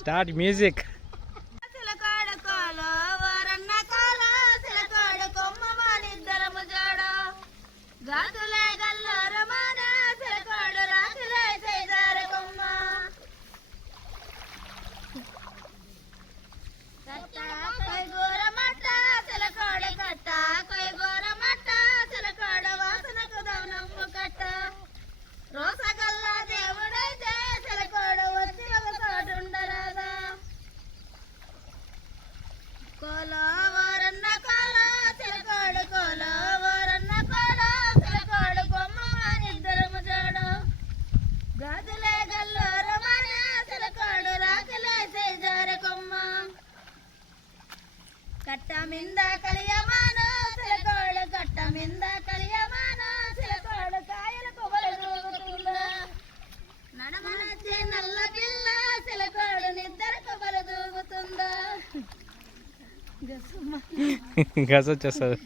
Start music. కట్ట మింద కలియమాన సిలకోడు కట్ట మింద కలియమాన సిలకోడు కాయల కొబలు దూగుతుందా నడమనచ్చే నల్ల పిల్ల సిలకోడు నిద్ర కొబలు దూగుతుందా గస వచ్చేస్తుంది.